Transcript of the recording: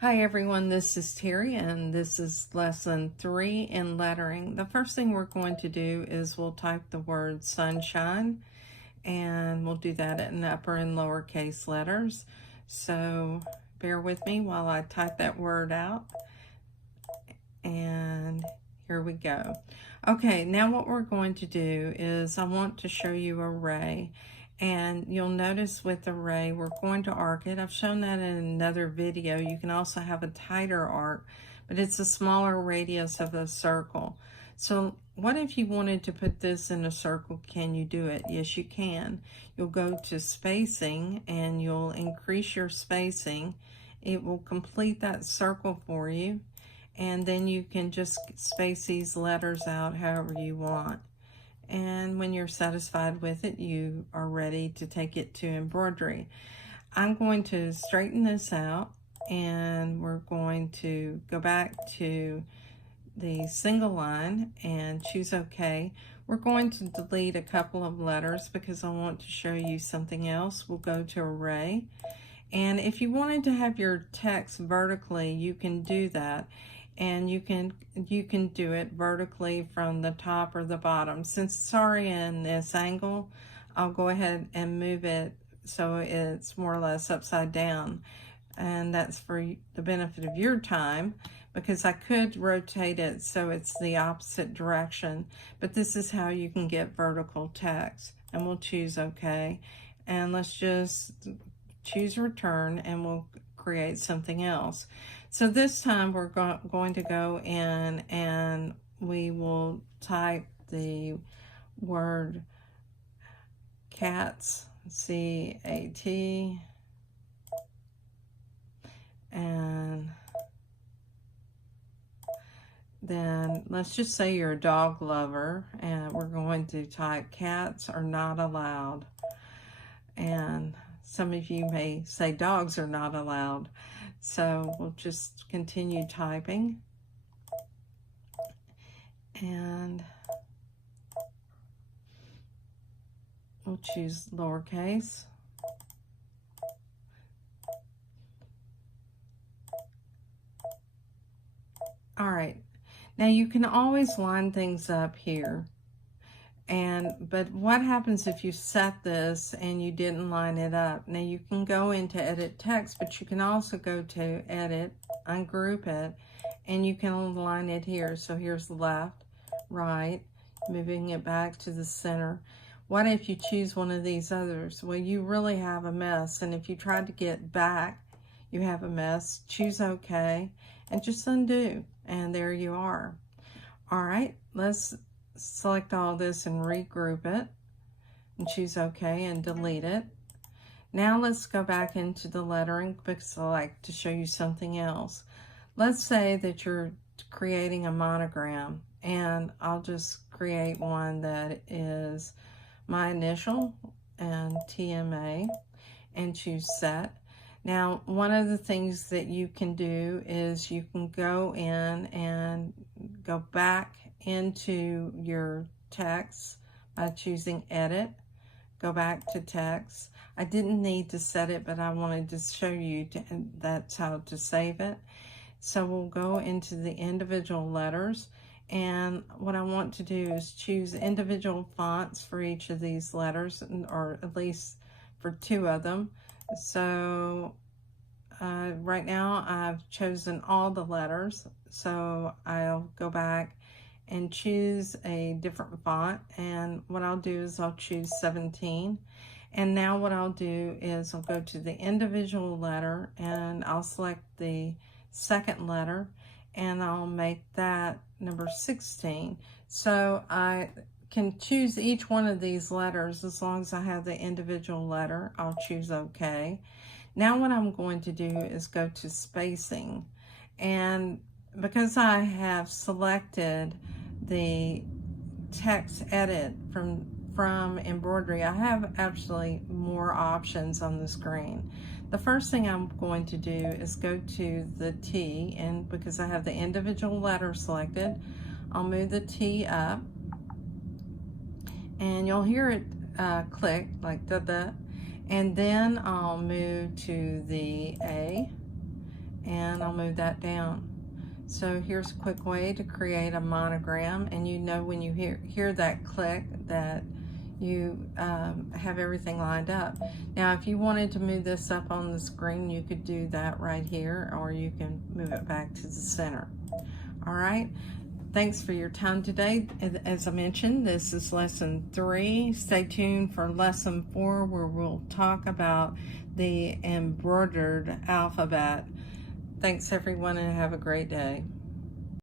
Hi everyone, this is Terry and this is lesson 3 in lettering. The first thing we're going to do is we'll type the word sunshine, and we'll do that in upper and lowercase letters. So bear with me while I type that word out. And here we go. Okay, now what we're going to do is I want to show you a ray. And you'll notice with the ray, we're going to arc it. I've shown that in another video. You can also have a tighter arc, but it's a smaller radius of a circle. So what if you wanted to put this in a circle? Can you do it? Yes, you can. You'll go to spacing and you'll increase your spacing. It will complete that circle for you. And then you can just space these letters out however you want. And when you're satisfied with it, you are ready to take it to embroidery. I'm going to straighten this out, and we're going to go back to the single line and choose OK. We're going to delete a couple of letters because I want to show you something else. We'll go to array. And if you wanted to have your text vertically, you can do that. And you can do it vertically from the top or the bottom. Since it's already in this angle, I'll go ahead and move it so it's more or less upside down. And that's for the benefit of your time, because I could rotate it so it's the opposite direction. But this is how you can get vertical text. And we'll choose OK. And let's just choose return, and we'll create something else. So this time we're going to go in and we will type the word cats, C-A-T, and then let's just say you're a dog lover, and we're going to type cats are not allowed. And some of you may say dogs are not allowed. So we'll just continue typing. And we'll choose lowercase. All right. Now you can always line things up here. But what happens if you set this and you didn't line it up? Now you can go into edit text, but you can also go to edit, ungroup it, and you can align it here. So here's left, right, moving it back to the center. What if you choose one of these others? Well, you really have a mess. And if you tried to get back, you have a mess. Choose OK and just undo. And there you are. All right, let's select all this and regroup it and choose OK and delete it. Now let's go back into the lettering because I like to show you something else. Let's say that you're creating a monogram, and I'll just create one that is my initial and TMA and choose set. Now, one of the things that you can do is you can go in and go back into your text by choosing edit, go back to text. I didn't need to set it, but I wanted to show you that's how to save it. So we'll go into the individual letters, and what I want to do is choose individual fonts for each of these letters, or at least for 2 of them. So right now I've chosen all the letters, so I'll go back and choose a different font, and what I'll do is I'll choose 17. And now what I'll do is I'll go to the individual letter, and I'll select the second letter, and I'll make that number 16. So I can choose each one of these letters as long as I have the individual letter. I'll choose OK. Now what I'm going to do is go to spacing, and because I have selected the text edit from embroidery, I have actually more options on the screen. The first thing I'm going to do is go to the T, and because I have the individual letter selected, I'll move the T up, and you'll hear it click like da-da. And then I'll move to the A, and I'll move that down. So here's a quick way to create a monogram, and you know when you hear that click that you have everything lined up. Now if you wanted to move this up on the screen, you could do that right here, or you can move it back to the center. All right, thanks for your time today. As I mentioned, this is lesson 3. Stay tuned for lesson 4, where we'll talk about the embroidered alphabet. Thanks everyone, and have a great day.